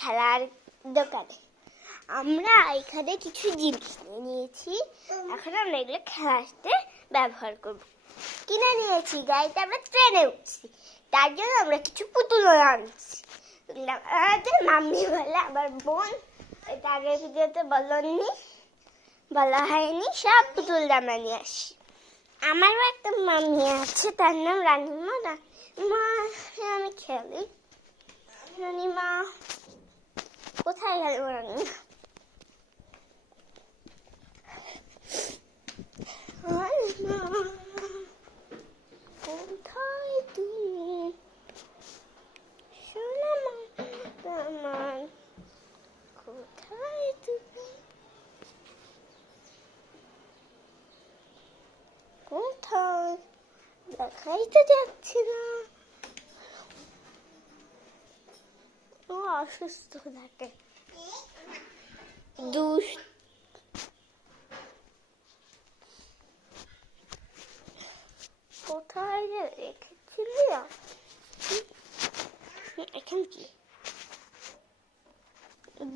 খেলার দোকানে আমরা এখানে কিছু জিনিস নিয়েছি। এখন আমরা এগুলো খেলাতে ব্যবহার করব। কিনে নিয়েছি, গাড়িতে আমরা ট্রেনে উঠছি, তার জন্য আমরা কিছু পুতুল আনছি। আমাদের মাম্মি বলে আমার বোন, এটা আগের ভিডিওতে বলা হয়নি, সব পুতুল আমরা নিয়ে আসি। আমারও একটা মাম্মি আছে, তার নাম রানীমা। রানীমা আমি খেলি। রানীমা কোথায় গেল? রানীমা কোথায় তুমি? সোনামা আমার কোথায় তুমি? কোথায় দেখাই তো যাচ্ছে না। ও অসুস্থ থাকে। কোথায় যে রেখেছিলি? এখন কি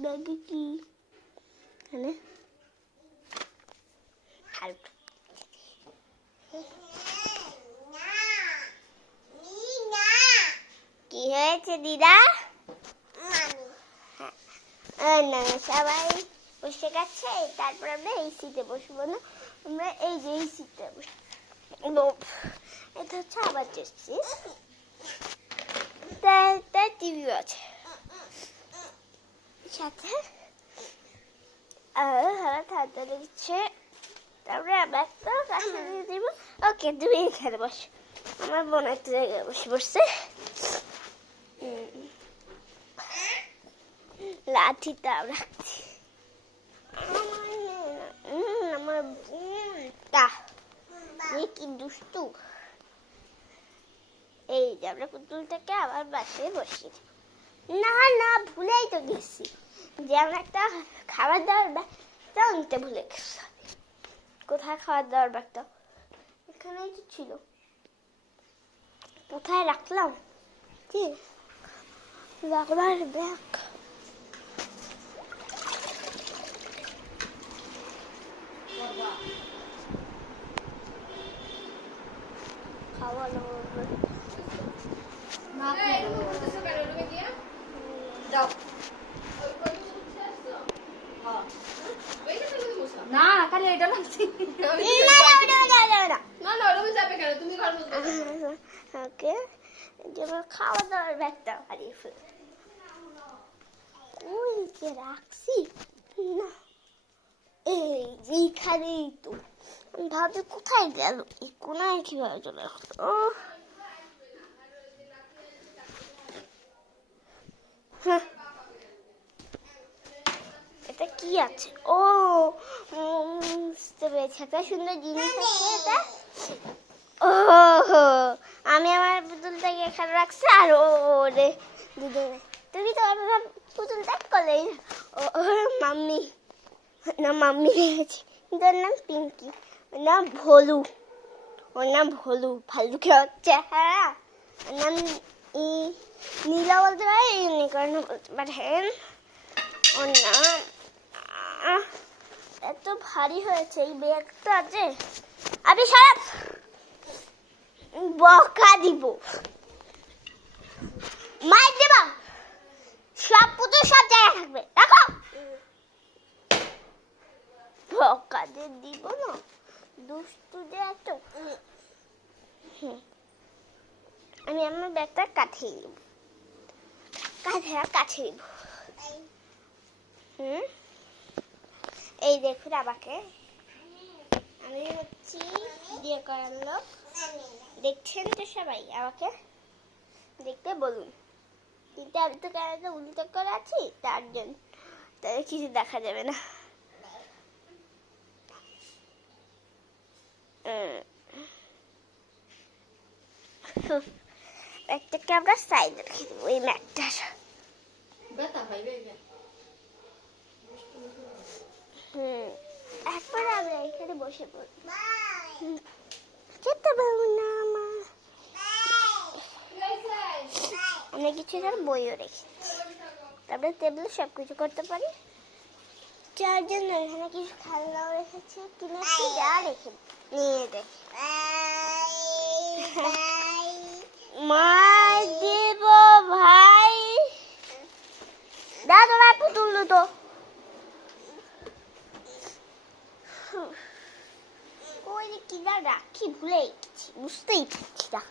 ব্যাগে কি এখানে কি হয়েছে দিদা? না সবাই বসে গেছে, তারপর আমরা এই সিটে বসবো না, আমরা এই যে এই সিটে বসবো। এটা হচ্ছে আবার চেষ্টি, তার টিভি আছে সাথে। ঠান্ডা লেগেছে, তারপরে আবার তো কাছে দিয়ে দিব। ওকে তুমি এখানে বসো, আমার বোন একটা জায়গায় বসে পড়ছে। লাঠিটাও রাখছি। আমার বোনটা কি দুষ্টু। এই যে আমরা পুতুলটাকে আবার বাসায় বসিয়ে দিব। না ভুলেই তো গেছি যে আমরা একটা খাবার দাবার ব্যাগটা আনতে ভুলে গেছি। কোথায় খাবার দাবার ব্যাগটা? এখানেই তো ছিল, কোথায় রাখলাম? কি রাখবার ব্যাগ? খাওয়া না খালি এটা লাগছে। ওকে, যেমন খাওয়া দাওয়ার ব্যাগটা হারিয়ে ফেলে ওই যে রাখছি না, এইখানেই তো। আমি ভাবছি কোথায় গেল, এই কোনায় কিভাবে চলে আসলো। এটা কি আছে? ও বুঝতে পেরেছি, একটা সুন্দর জিনিস আছে এটা। ও আমি আমার পুতুলটাকে এখানে রাখছি, আর ওরে দুজনে তুমি তো আমার পুতুল ত্যাগ করলে। মাম্মি না, মাম্মি রেখেছি, কিন্তু ওর নাম পিঙ্কি, ওর নাম ভোলু। ভাল্লুকে হচ্ছে, হ্যাঁ ওর নাম নীলা বলতে পারে, ইউনিকর্ন বলতে পারেন। ওর নাম এত ভারী হয়েছে এই ব্যাগটা যে আমি সব বকা দিব, মার দেব। সব পুতুল সব জায়গায় থাকবে, রাখো। বকা যে দিব না, দুষ্টু যে এত। আমি আমার ব্যাগটা কাছে নিব, কাছে নিব। এই দেখুন আমাকে, আমি হচ্ছি বিয়ে করার লোক। দেখছেন তো সবাই, আমাকে দেখতে বলুন। কিন্তু আমি তো ক্যামেরাটা উল্টো করে আছি, তার জন্য তাদের কিছু দেখা যাবে না। একটাকে আমরা সাইডে রেখে দেবো, এই ম্যাটটা। একবার আমরা এখানে বসে পড়ব, যেতে পারবো না। আমরা কিছু বইও রেখেছি। তারপরে টেবিলে সব কিছু করতে পারি। যার জন্য এখানে কিছু খেলনাও রেখেছি, কিনেছি, যা রেখে নিয়ে দেখি মার দেব ভাই। দাদা ভাই পুতুল তো ওই কিনা রাখি ভুলে গেছি, বুঝতেই পারছি না।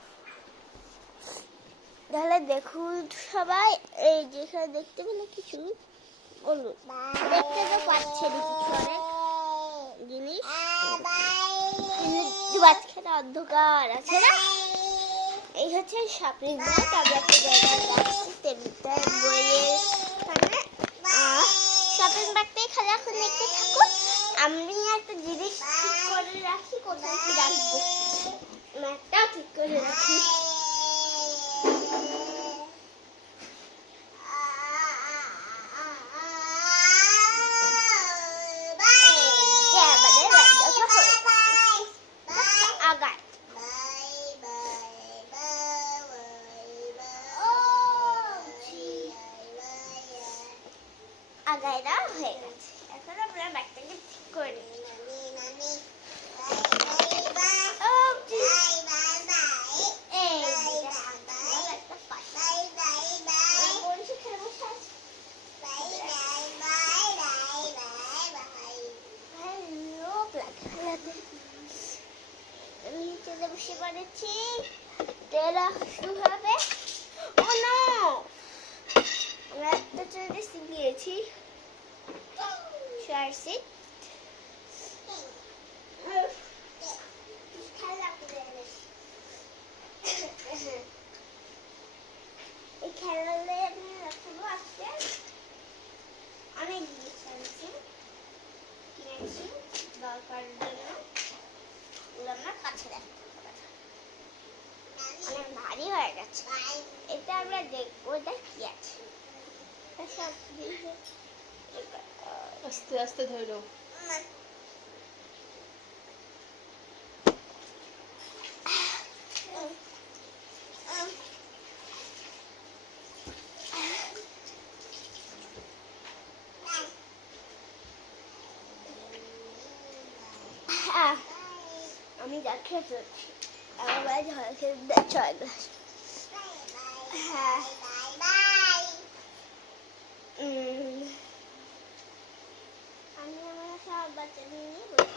তাহলে দেখুন সবাই, এই যেখানে দেখতে পেলে কিছু বলুন, দেখতে তো পাচ্ছেন কিছু অনেক জিনিস, মাঝখানে অন্ধকার আছে না। এই হচ্ছে শপিং মল। তবে একটা জায়গায় রাখছি টেবিলটা বইয়ের শপিং ব্যাগটাই খালি এখন দেখতে থাকুন। আমি একটা জিনিস ঠিক করে রাখি, কোথায় কি রাখবো, ম্যাপটাও ঠিক করে রাখি। আগাইরা হয়ে গেছে, এখন আমরা ব্যাগটাকে ঠিক করে নিই। নিচে বসে পড়েছি, তেরা শুরু হবে। ও নো, আমরা একটা চলে শিখিয়েছি শার্সি এই খেলালে আমি রাখবো। আসছে অনেক জিনিস আনছি, কিনেছি দরকারের জন্য, ওগুলো আমরা কাছে রাখবো। অনেক ভারী হয়ে গেছে, এটা আমরা দেখবো এটা কি আছে। আস্তে আস্তে ধরো। আমি দেখে ফেলছি, আমার বাড়ি ঝড় খেতে 6 গ্লাস। হ্যাঁ আমি আমার সব বাচ্চাদের নিয়ে বসে।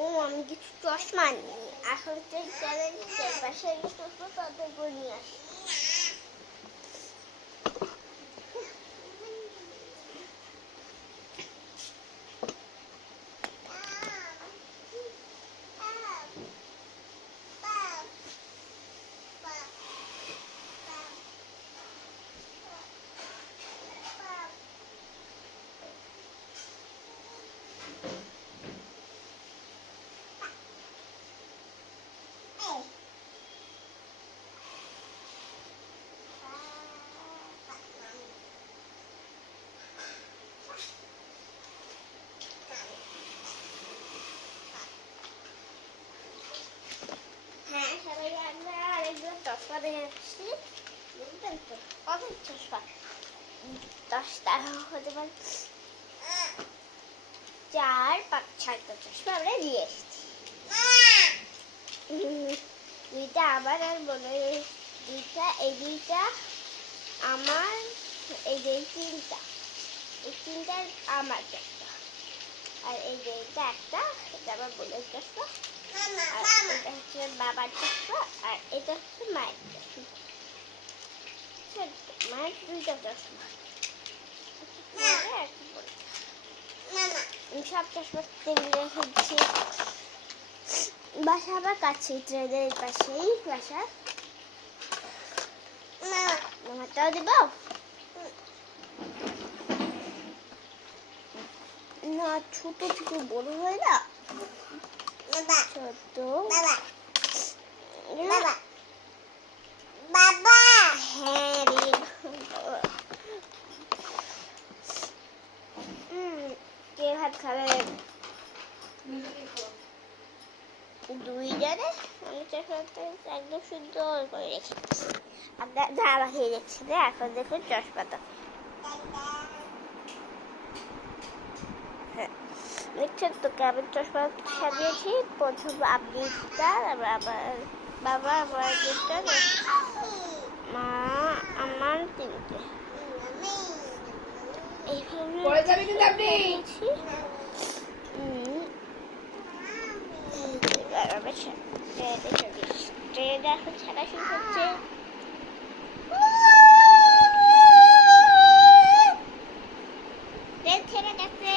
ও আমি কিছু চশমা নিই, এখন তো চ্যালেঞ্জের পাশে চশমা তাদের করে নিয়ে আসি। হ্যাঁ সবাই আমরা আরেকজন চশমা দেখে আসছি, বুঝলেন তো কত চশমা, 10 টাকা হতে পারে, 4-5-6টা চশমা আমরা নিয়ে এসেছি। দুইটা আবার আর বলে দুইটা, এই দুইটা আমার, এই যে তিনটা, এই তিনটার আমার চশমা, আর এই যে এটা একটা, এটা আমার বোনের চশমা, আর এটা হচ্ছে বাবার চশমা, আর এটা হচ্ছে মায়ের চশমা। মায়ের 2টা চশমা, সব চশমা টেবিলে রেখেছি। বাসা আবার কাছে, ট্রেনের পাশেই বাসা। মামাটাও দিব না, ছোট থেকে বড় হয় না, ছোট বাবা। হ্যাঁ রে, কে ভাত খাবে? দুইজনে আমি চশমাটা একদম সুন্দর করে রেখেছি। আপনার ধারা হয়ে যাচ্ছে না, এখন দেখুন চশমাটা। হ্যাঁ, দেখছেন তো কেমন চশমা সাজিয়েছি। প্রথম আপনিটা, আবার বাবা আমার দুটা, মা আমার তিনটে, এইভাবে পরে যাবে কিন্তু আপনি। সাজিয়েছি। ট্রেনটা এখন ছাড়া শুরু হচ্ছে। ট্রেন ছেড়ে গেছে,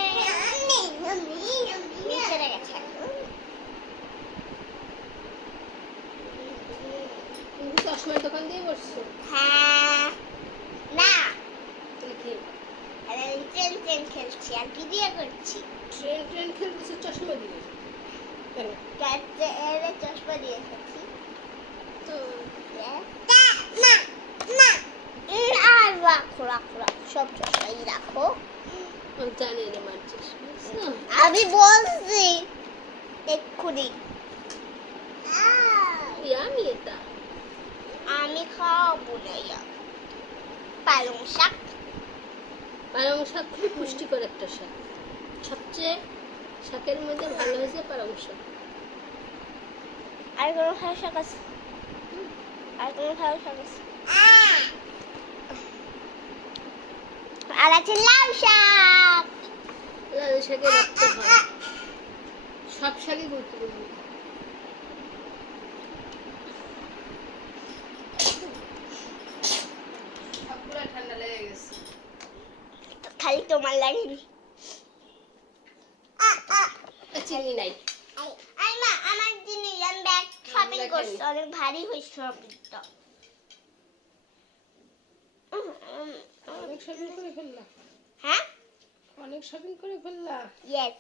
ছেড়ে গেছে। তুমি চশমার দোকান দিয়ে বসছো? হ্যাঁ, না তাহলে কি? আমি ট্রেন ট্রেন খেলছি আর কি দিয়ে করছি। ট্রেন খেলতেছো চশমা দিয়ে? কেন? চশমা দিয়ে খেলছি। তো আর রাখো রাখো রাখো, সব চশমাই রাখো। জানি না মার চশমা। আমি বলছি এক্ষুনি। আমি এটা আমি খাবো না পালং শাক। পালং শাক খুবই পুষ্টিকর একটা শাক। সবচেয়ে শাকের মধ্যে ভালো হয়েছে পালং শাক। আর কোনো খাওয়া শাক আছে? আর কোনো খাওয়া শাক আছে? আর আছে লাউ শাক। লাল শাকে রক্ত হয়। সব শাকই গুরুত্বপূর্ণ। সবগুলা ঠান্ডা লেগে গেছে। খালি তোমার লাগেনি। চিনি নাই। মা আমার জিনিস আমি ব্যাগ শপিং করছি, অনেক ভারী হয়েছে শপিংটা। অনেক শপিং করে ফেললা? হ্যাঁ, অনেক শপিং করে ফেললা? ইয়েস।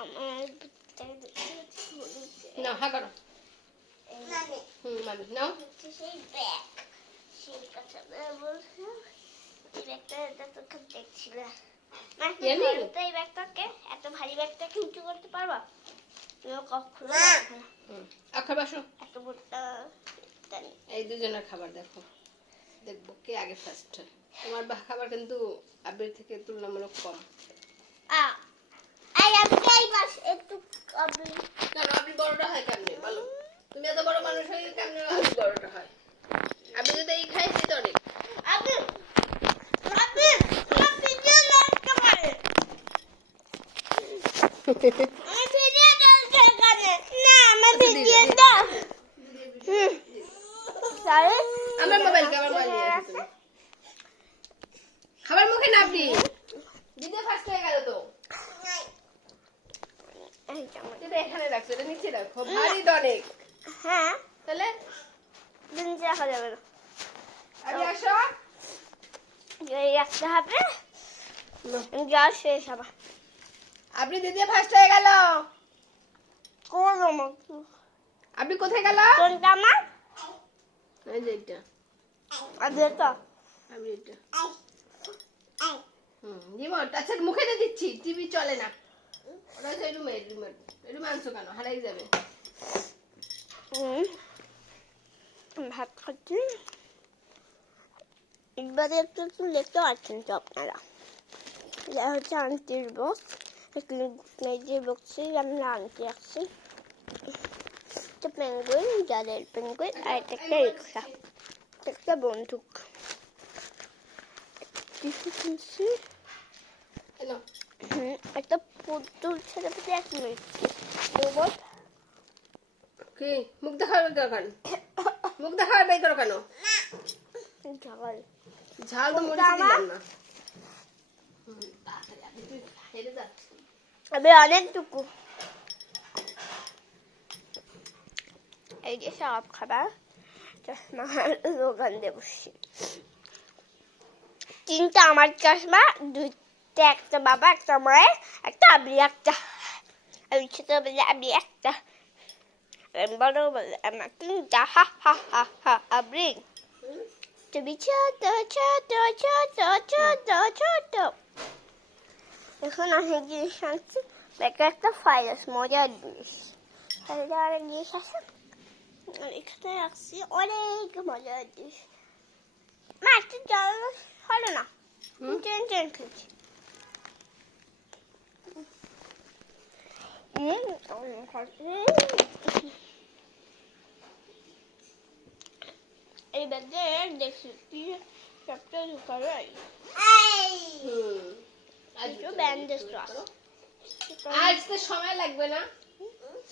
আমার নাও হা করো। মামি নাও। সেই ব্যাগ, সেই কথা বলছিলাম। এই ব্যাগটা তখন দেখছিলাম। এই ব্যাগটাকে, এত ভারী ব্যাগটাকে উঁচু করতে পারবা? তুমিও কখনো আখা বাসো। এত বড়টা। এই দুজনের খাবার দেখো, দেখবো কে আগে ফার্স্ট হয়। তোমার খাবার কিন্তু আবির থেকে তুলনামূলক কম। একটু কেন আবির বড়টা হয় কেমনে বলো? তুমি এত বড় মানুষ হয়ে কেমনে আবির বড়টা হয়? আবির যদি এই খাই সে তো অনেক। আমার মোবাইল খাবার খাবার মুখে না আপনি দিদি ফার্স্ট হয়ে গেল তো। এটা এখানে রাখছো, এটা নিচে রাখো, ভারী তো অনেক। হ্যাঁ, তাহলে রাখা যাবে না। আমি আসো রাখতে হবে, যা শেষ আবার। আপনি দিদি ফার্স্ট হয়ে গেল। আপনি কোথায় গেল? কোনটা আমার? এই যে এটা। আর এটা আমি এটা। রিমোট আচ্ছা মুখে দিয়ে দিচ্ছি, টিভি চলে না। ওটা হচ্ছে রিমোট। এটা মানছো কেন? হারাই যাবে। ভাত খাচ্ছি। এবারে একটু দেখতে পাচ্ছেন তো আপনারা, এটা হচ্ছে আন্টির বক্স। যে বক্সে আমরা আনতে আসছি, একটা পেঙ্গুইন, যাদের পেঙ্গুইন, আর একটা রিক্সা, একটা বন্দুক, কিনছি। একটা পুতুল ছেলে পেতে এক মিনিট রোবট। কি মুখ দেখাবে কেন? মুখ দেখাবে বাই করো কেন? ঝাল ঝাল তো মরিচ দিলাম না। আমি অনেকটুকু। এই যে সব খাবার চশমা দোকান দিয়ে বসছি। তিনটা আমার চশমা, দুইটা, একটা বাবা, একটা মায়ের, একটা আমি, একটা আমি ছোট বলে আমি একটা, বড় বলে আমার তিনটা। হা হা হা হা আবরি। তুমি ছোট ছোট ছোট ছোট ছোট। এখন অনেক জিনিস আনছি, ব্যাগে একটা ফাইল আছে, মজার জিনিস। ফাইলে অনেক জিনিস আছে, আর এখানে রাখছি অনেক মজার জিনিস। মা একটু জল হলো না, ট্রেন ট্রেন খেয়েছি। এই ব্যাগে দেখছি কি সবটা ঢুকাবে। একটু ব্যান্ডেজ রাখো। আসতে সময় লাগবে না,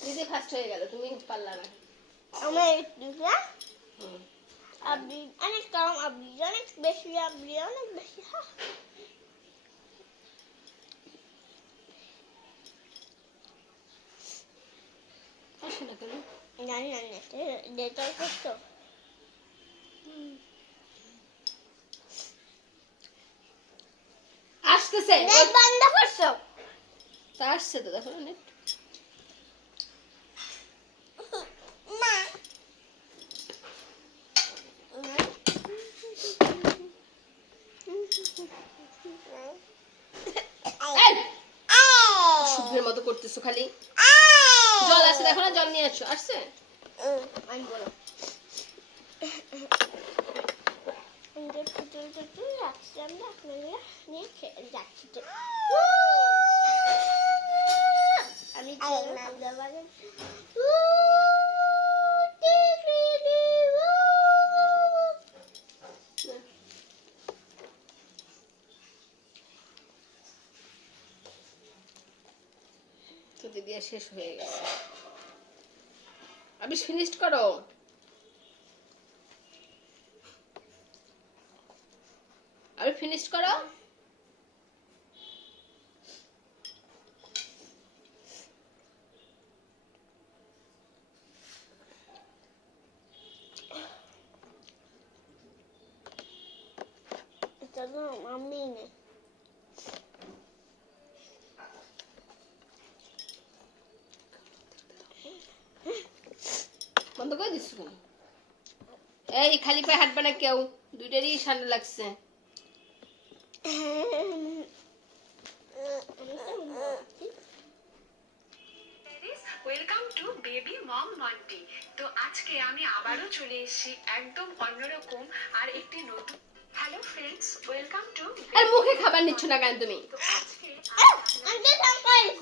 নিজে ফার্স্ট হয়ে গেল, তুমি পারলা না। আমার একটু আপনি অনেক কম, আপনি অনেক বেশি, আপনি অনেক বেশি। আসে না কেন? জানি না, ডেটাল করতো। আসতেছে, নেট বন্ধ করছো? তা আসছে তো, দেখো নেট। না, শুভ্রের মতো করতেছো খালি। জল আছে দেখো না, জল নিয়ে আসছো। আসছে? আমি বলো রাখছি, আমরা আপনারা নিয়ে যাচ্ছি তো। আমি তো দিদি আর শেষ হয়ে গেছে। আবিশ ফিনিশড করো। আবি ফিনিশড করো। এটা তো আমি নেই। বন্ধ করে দিচ্ছ কেন? এই খালি পায়ে হাঁটবে না কেউ, দুইটারই ঠান্ডা লাগছে। Welcome to baby mom Manti. তো আজকে আমি আবারও চলে এসেছি একদম অন্যরকম আর একটি নতুন। Hello friends, welcome to. আর মুখে খাবার নিচ্ছ না কেন তুমি? তো আজকে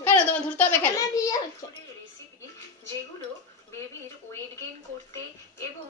কেন তোমার ধরতে হবে কেন? রেসিপি যেগুলো বেবির ওয়েট গেইন করতে এবং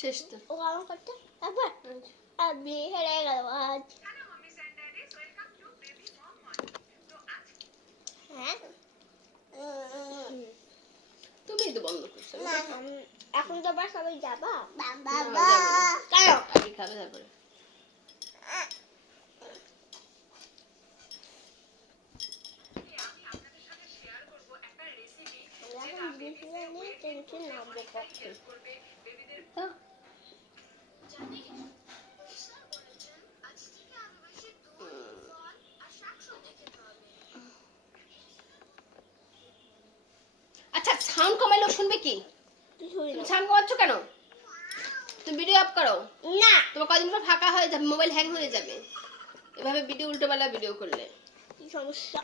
শেষ তো। ও আমার করতে একবার আমি হেরে গেল আজ। হ্যাঁ তুমি তো বন্ধ করছো। এখন তো আবার সবাই যাবা। বাবা কেন? আবি খাবে তারপরে। টেনশন নামবো কখন? আচ্ছা সাউন্ড কমাইলেও শুনবে কি? কিছুই তুমি না। সাউন্ড কমাচ্ছ কেন? তুমি ভিডিও অফ করো। না তোমার কদিন পর ফাঁকা হয়ে যাবে, মোবাইল হ্যাং হয়ে যাবে এভাবে ভিডিও উল্টোপাল্টা ভিডিও করলে। কি সমস্যা